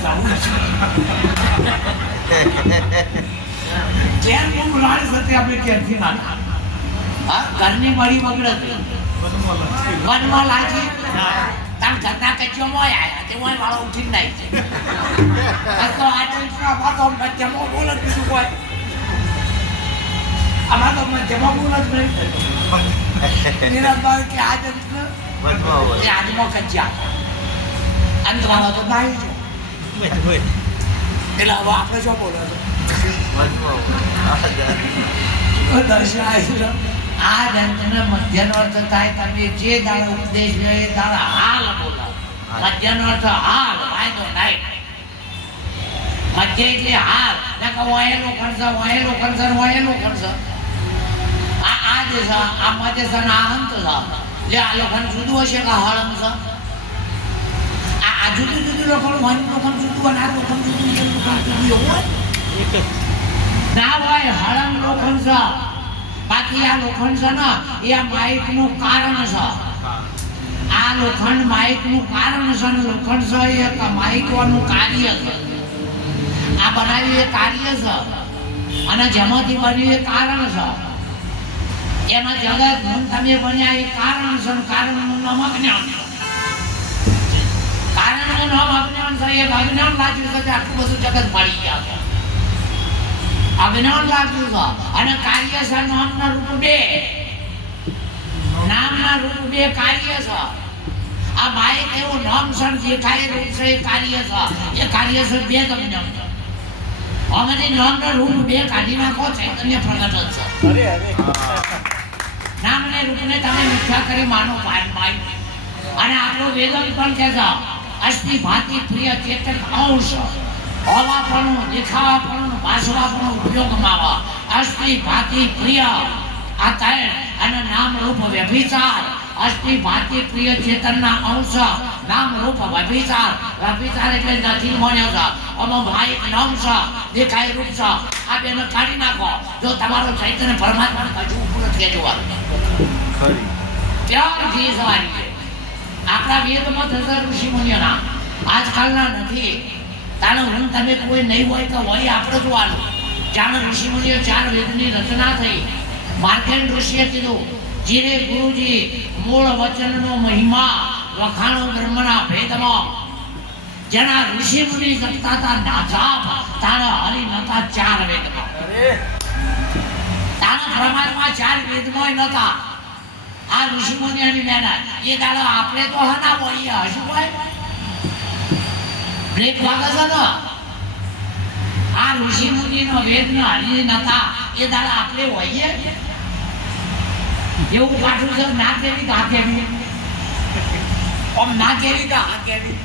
જવું છે કેમ હું આપણે ક્યાંથી ના મળી બગડે વનમાં લાગી તાર ઘરના કચ્યો મોય આયા તે મોય વાળો ઉઠી આ તો મધ્યમાં તો ઇસરા બાતો મધ્યમો બોલ જ બીજું કોઈ આમાં તો બોલ જ નહીં નિરંતર કે આજ આજમાં કચ્યા અંતરામાં તો નાઈ જો. એટલે હવે આપણે શું બોલો. આ દંતને મધ્યનો અર્થ થાય તમે જે દાડો ઉપદેશ લો એ દાડો હાલ બોલો. મધ્યનો અર્થ હાલ વાયદો નહીં. મધ્ય એટલે હાલ. નકર વાયેલો ખર્ચ વાયેલો ખર્ચ વાયેલો ખર્ચ આ આ જે છે આ મધ્ય છે આ અંત છે. લે આ લોખંડ જુદું હશે કે હળંગ છે? આ જુદું જુદું લોખંડ વન લોખંડ જુદું અને આ લોખંડ જુદું એવું હોય ના હોય હળંગ લોખંડ છે બાકી આ લોખંડ છે ને એ આ માઇકનું કારણ છે આ લોખંડ માઇકનું કારણ છે ને લોખંડ છે એ માઇકનું કાર્ય છે આ બનાવ્યું એ કાર્ય છે અને જેમાંથી બન્યું એ કારણ છે એના જગત તમે બન્યા એ કારણ છે કારણનું નામ અજ્ઞાન છે કારણનું નામ અજ્ઞાન રૂપ બે નામના રૂપ બે છે નામ છે જ તમે મિથ્યા કરી માનો પાન માય. અને આપણો વેદન પણ કે છે અસ્થિ ભાતિ પ્રિય ચેતન અંશ હોવાપણું દેખાવાપણું વાસવાપણું ઉપયોગમાં આવે. અસ્થિ ભાતિ પ્રિય આ ત્રણ અને નામ રૂપ વ્યભિચાર. અસ્થિ ભાતિ પ્રિય ચેતનના અંશ નામ રૂપ વ્યભિચાર. વ્યભિચાર એટલે નથી મળ્યો છે અમો ભાઈ નામ છે દેખાય રૂપ છે. આ બેને કાઢી નાખો. જો તમારો ચૈતન્ય પરમાત્માને કશું જ કહેજો ત્યાર. ત્યાં સવારી આપણા વેદમાં થશે ઋષિ મુનિઓના. આજકાલના નથી. તાનો રંગ તમે કોઈ નહીં હોય તો હોય આપણે જોવાનું જાણે ઋષિ મુનિઓ ચાર વેદની રચના થઈ. માર્કેન ઋષિએ કીધું જીરે ગુરુજી મૂળ વચનનો મહિમા વખાણો બ્રહ્મના ભેદમાં. જેના ઋષિ મુનિ જપતા હતા નાજાપ તારા હરિ નતા ચાર વેદમાં. તારા પ્રમાણમાં ચાર વેદમાં નતા આ ઋષિ અને મહેનત. એ દાડો આપણે તો હના હોઈએ હશું ભાઈ બ્રેક વાગે છે ને? આ ઋષિ મુનિનો વેદ ન હરી નતા. એ દાડો આપણે હોઈએ. એવું પાછું છે, ના કેવી કે કેવી આમ ના કેવી કે આ કેવી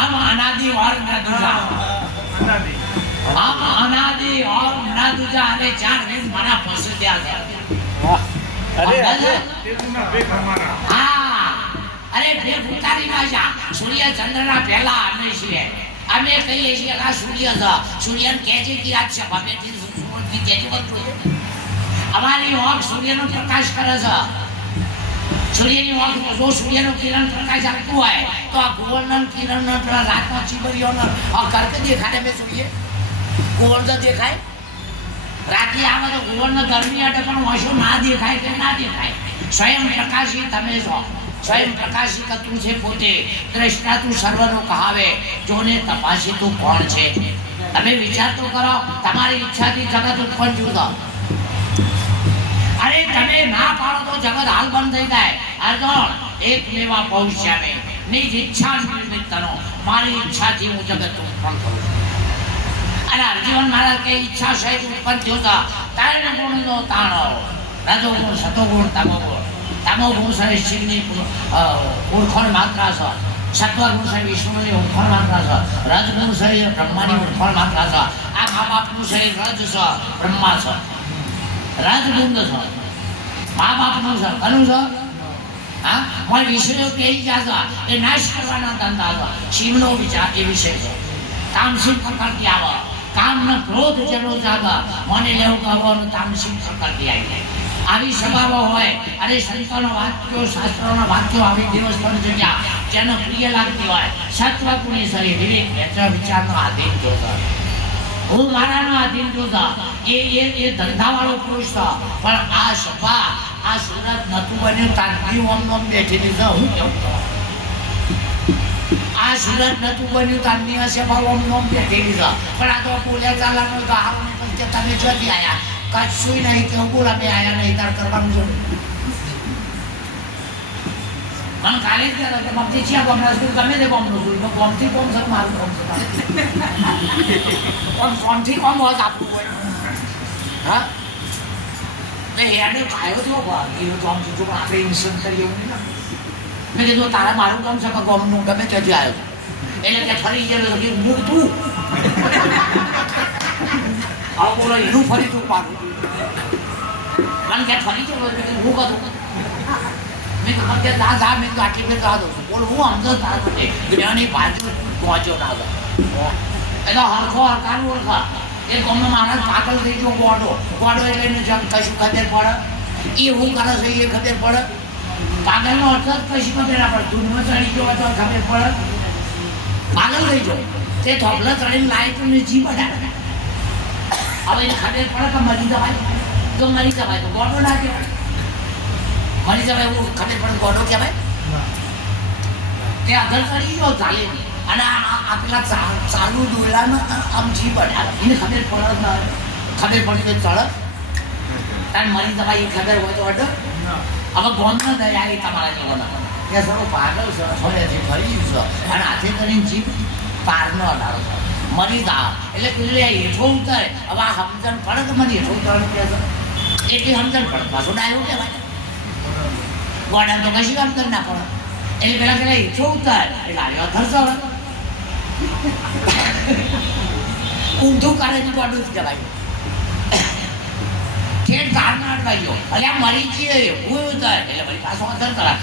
આમ અનાદિ ઓર ન દુજા. આમ અનાદિ ઓર ન દુજા અને ચાર વેદ મારા પાસે ત્યાં છે. હા. અરે ભેગ ઉતારી નાખ્યા સૂર્ય ચંદ્રના પહેલા અમે છીએ. અમે કહીએ છીએ આ સૂર્ય છે. સૂર્ય કહેજે કે આ છે. ભમેથી સૂરજની કહેજે બધું અમારી ઓંખ સૂર્યનો પ્રકાશ કરે છે. સૂર્યની ઓંખ જો સૂર્યનું કિરણ પ્રકાશ આપતું હોય તો આ ગોળના કિરણનો પેલા રાતના ચીબરીઓનો આ કર્ક દેખાડે મેં સૂર્ય. દેખાય? રાતે આવે તો ગોળનો ગરમી અટે પણ ઓછો ના દેખાય કે ના દેખાય. સ્વયં પ્રકાશી તમે છો. સ્વયં પ્રકાશી કે તું છે પોતે. દ્રષ્ટા તું સર્વનો કહાવે. જોને તપાસી તું કોણ છે? તમે વિચાર તો કરો, તમારી ઈચ્છાથી જગત ઉત્પન્ન થયું તો. અરે તમે ના પાડો તો જગત હાલ બંધ થઈ જાય. અર્જુન, એક મેવા પૌષ્યામે નિજ ઈચ્છા નિમિત્તનો. મારી ઈચ્છાથી હું જગત ઉત્પન્ન કરું છું. અને અર્જુન મહારાજ કે ઈચ્છા સહિત ઉત્પન્ન હતા ત્રણ ગુણનો તાણો. રજોગુણ સતોગુણ તમો ગુણ સહિત શિવની ઓળખણ માત્રા છે. સત્વગુણ સહિત વિષ્ણુની ઓળખણ માત્રા છે. રજગુણ સહિત બ્રહ્માની ઓળખણ માત્રા છે. આ મા બાપનું સહિત રજ છે, બ્રહ્મા છે. ગુણ છે. મા બાપનું છે કનું છે? હા? પણ વિષયો કે જાતા એ નાશ કરવાના ધંધા હતા શિવનો વિચાર એ વિષય છે. તામસિક પ્રકારથી આવે? કામનો ક્રોધ જેનો જાગા, મને લેવું કરવાનું તામસિક પ્રકૃતિ આવી આવી સ્વભાવો હોય અને સંતોનો વાક્યો, શાસ્ત્રોનો વાક્યો આવી દિવસ પર જગ્યા, જેનો પ્રિય લાગતી હોય, સત્વગુણી શરીર, વિવેક વેચો વિચારનો આધીન જોતા હું મારાનો આધીન જોતા એ એ એ ધંધાવાળો પુરુષ હતો પણ આ સભા, આ સુરત નતું બન્યું તાંતી ઓમ ઓમ બેઠી દીધો હું કેવું? આ સુરત નતું બન્યું તાર નિવાસે ભાવ નોમ બેઠેલી લીધો પણ આ તો બોલ્યા ચાલવાનું તો હારું પણ કે તમે જતી આયા. કશું નહીં કે બોલ બે આયા નહીં, તાર કરવાનું છે મને કાલે જ કહેતો કે મમ્મી છે ગમના સ્કૂલ, ગમે તે ગમનું સ્કૂલ, પણ ગમથી કોમ સર મારું કોમ છે? પણ કોમથી કોમ હોત આપવું હોય હા? મેં હેડે ખાયો તો કીધું કોમ છું પણ આપણે ઇન્સલ્ટ કરીએ એવું નહીં. મેં કીધું તારા મારું કામ છે ગમનું, ગમે ત્યાંથી આવ્યો. છું. એટલે કે ફરી ગયેલો હું તું. આવો બોલો એનું ફરી તું પાડું કારણ કે ફરી ગયેલો મેં હું કરું? મેં તો મને ના જા મેં તો આટલી ફેર જવા દઉં છું. બોલ, હું સમજો તારા જ્ઞાની બાજુ પહોંચ્યો ના એટલે હરખો હરખાનું ઓળખા. એ ગમે માણસ પાગલ થઈ ગયો, ગોડો. ગોડો એટલે એને જમ કશું ખબર પડે એ હું કરે છે, એ ખબર પડે. પાગલનો અર્થ જ કશું પણ ના પડે ધૂનમાં ચડી ગયો તો ખબર પડે પાગલ થઈ ગયો. તે થોભલા ચડીને લાઈટ ને જી બધાડે હવે એને ખબર પડે કે મરી જવાય. તો મરી જવાય. તો ગોડો ના કહેવાય. મરી જવાય એવું ખબર પડે ગોડો કહેવાય. તે આગળ ચડી ગયો ચાલે. અને આ પેલા ચાલુ ડોલામાં આમ જી બધાડે એને ખબર પડે ખબર પડી તો ચડે. તાર મરી જવાય એ ખબર હોય તો અડો. હવે ગોમનો દયા એ તમારા જેવોના કે થોડો પાગલ છે અઠવાડિયાથી ફરી છે, અને હાથે કરીને જીભ પારનો અડાડો છે. મરી દા એટલે પેલે હેઠો ઉતરે. હવે આ સમજણ પડે કે મને હેઠો ઉતરવાનું કહે છે? એટલી સમજણ પડે. પાછું ડાયું કહેવાય. ગોડા તો કશી સમજણ ના પડે એટલે પેલા પેલા હેઠો ઉતર. એટલે આવ્યો થરસો ઊંધું કરે તો ગોડું જ કહેવાય. ઠેઠ ધારના અડવાઈ ગયો. અલ્યા મરી જઈએ હું થાય. એટલે પછી પાછો અસર કરા